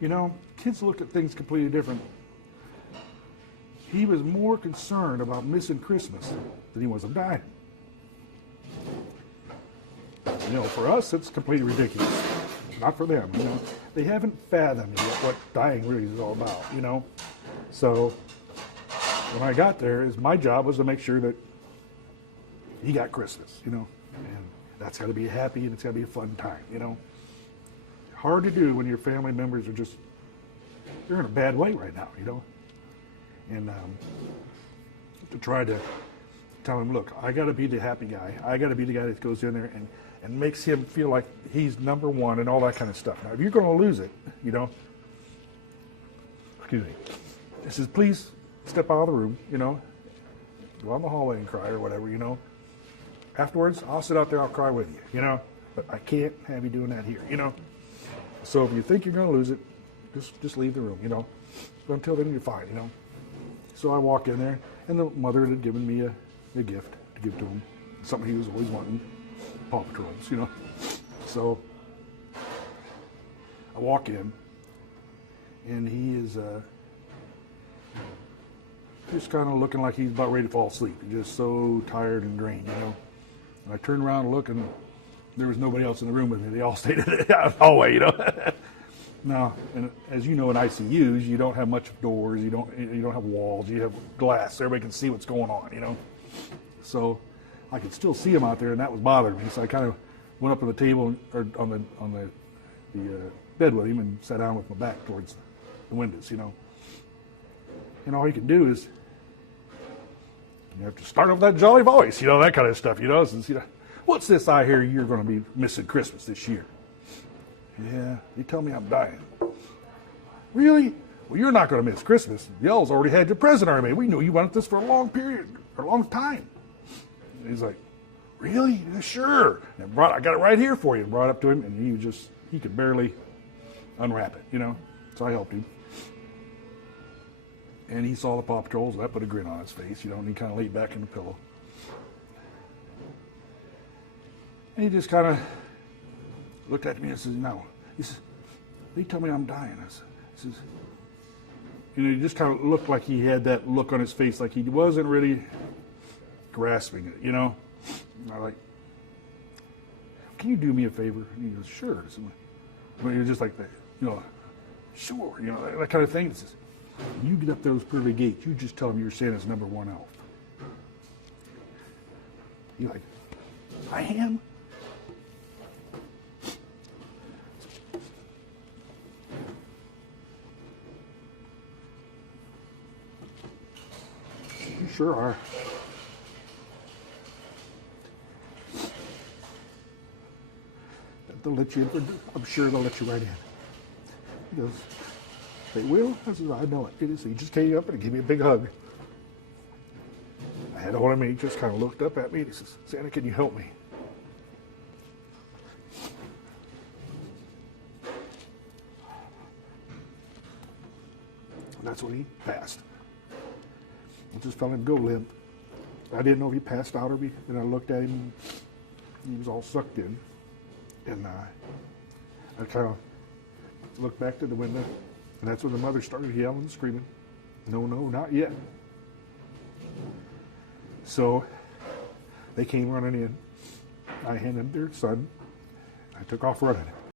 You know, kids look at things completely different. He was more concerned about missing Christmas than he was of dying. You know, for us, it's completely ridiculous. Not for them, you know. They haven't fathomed yet what dying really is all about, you know. So when I got there, my job was to make sure that he got Christmas, you know. And that's got to be happy and it's got to be a fun time, you know. Hard to do when your family members are just, they're in a bad way right now, you know. And to try to tell him, look, I got to be the happy guy. I got to be the guy that goes in there and makes him feel like he's number one and all that kind of stuff. Now, if you're going to lose it, you know, excuse me, he says, please step out of the room, you know, go out in the hallway and cry or whatever, you know. Afterwards, I'll sit out there, I'll cry with you, you know, but I can't have you doing that here, you know. So if you think you're going to lose it, just leave the room, you know. But until then, you're fine, you know. So I walk in there, and the mother had given me a gift to give to him, something he was always wanting, Paw Patrols, you know. So I walk in, and he is just kind of looking like he's about ready to fall asleep. He's just so tired and drained, you know. And I turned around and looked, and there was nobody else in the room with me. They all stayed in the hallway, you know. Now, and as you know, in ICUs, you don't have much doors. You don't have walls. You have glass. So everybody can see what's going on, you know. So I could still see him out there, and that was bothering me. So I kind of went up to the table or on the bed with him and sat down with my back towards the windows, you know. And all he can do is you have to start off with that jolly voice, you know, that kind of stuff, you know. Since, you know, what's this I hear you're going to be missing Christmas this year? Yeah, they tell me I'm dying. Really? Well, you're not going to miss Christmas. Y'all's already had your present already made. We knew you wanted this for a long period, for a long time. And he's like, really? Yeah, sure. And I got it right here for you. And brought it up to him, and he could barely unwrap it, you know. So I helped him. And he saw the Paw Patrols, and that put a grin on his face, you know, and he kind of laid back in the pillow. And he just kind of looked at me and says, no. He says, they tell me I'm dying. He says, you know, he just kind of looked like he had that look on his face, like he wasn't really grasping it, you know. And I'm like, can you do me a favor? And he goes, sure. But he was just like that, you know, sure, you know, that kind of thing. He says, you get up those pearly gates, you just tell them you're Santa's #1 elf. You're like, I am? You sure are. They'll let you in. I'm sure they'll let you right in. He goes, they will? I said, I know it. He just came up and gave me a big hug. I had a hold of me. He just kind of looked up at me and he says, Santa, can you help me? And that's when he passed. I just felt him go limp. I didn't know if he passed out or me. And I looked at him. And he was all sucked in. And I kind of looked back to the window. And that's when the mother started yelling and screaming. No, no, not yet. So they came running in. I handed their son. I took off running.